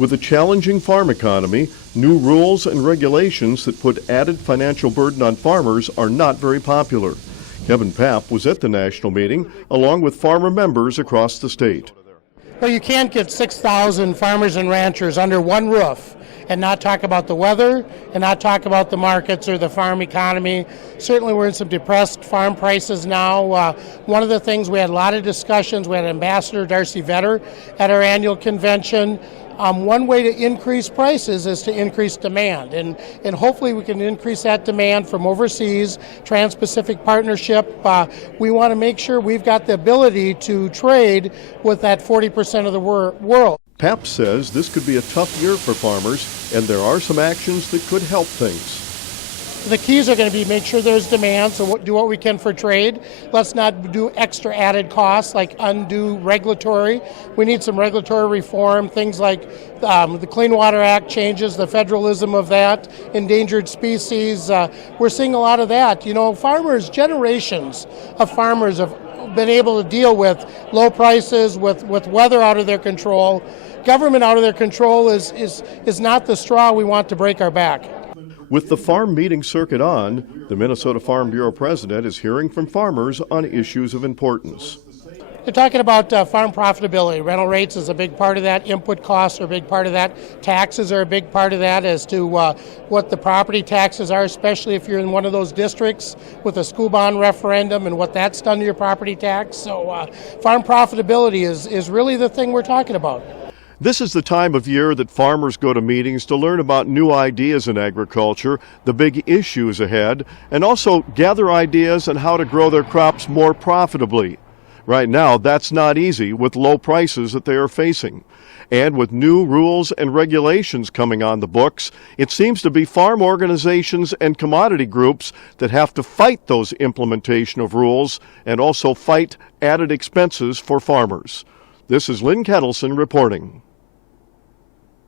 With a challenging farm economy, new rules and regulations that put added financial burden on farmers are not very popular. Kevin Paap was at the national meeting along with farmer members across the state. Well, you can't get 6,000 farmers and ranchers under one roof and not talk about the weather and not talk about the markets or the farm economy. Certainly we're in some depressed farm prices now. One of the things, we had a lot of discussions. We had Ambassador Darcy Vetter at our annual convention. One way to increase prices is to increase demand, and hopefully we can increase that demand from overseas, Trans-Pacific Partnership. We want to make sure we've got the ability to trade with that 40% of the world. Paap says this could be a tough year for farmers, and there are some actions that could help things. The keys are going to be make sure there's demand, so do what we can for trade. Let's not do extra added costs like undue regulatory. We need some regulatory reform, things like the Clean Water Act changes, the federalism of that, endangered species. We're seeing a lot of that. You know, generations of farmers have been able to deal with low prices, with weather out of their control. Government out of their control is not the straw we want to break our back. With the farm meeting circuit on, the Minnesota Farm Bureau president is hearing from farmers on issues of importance. They're talking about farm profitability. Rental rates is a big part of that. Input costs are a big part of that. Taxes are a big part of that as to what the property taxes are, especially if you're in one of those districts with a school bond referendum and what that's done to your property tax. So farm profitability is really the thing we're talking about. This is the time of year that farmers go to meetings to learn about new ideas in agriculture, the big issues ahead, and also gather ideas on how to grow their crops more profitably. Right now, that's not easy with low prices that they are facing. And with new rules and regulations coming on the books, it seems to be farm organizations and commodity groups that have to fight those implementation of rules and also fight added expenses for farmers. This is Lynn Ketelsen reporting.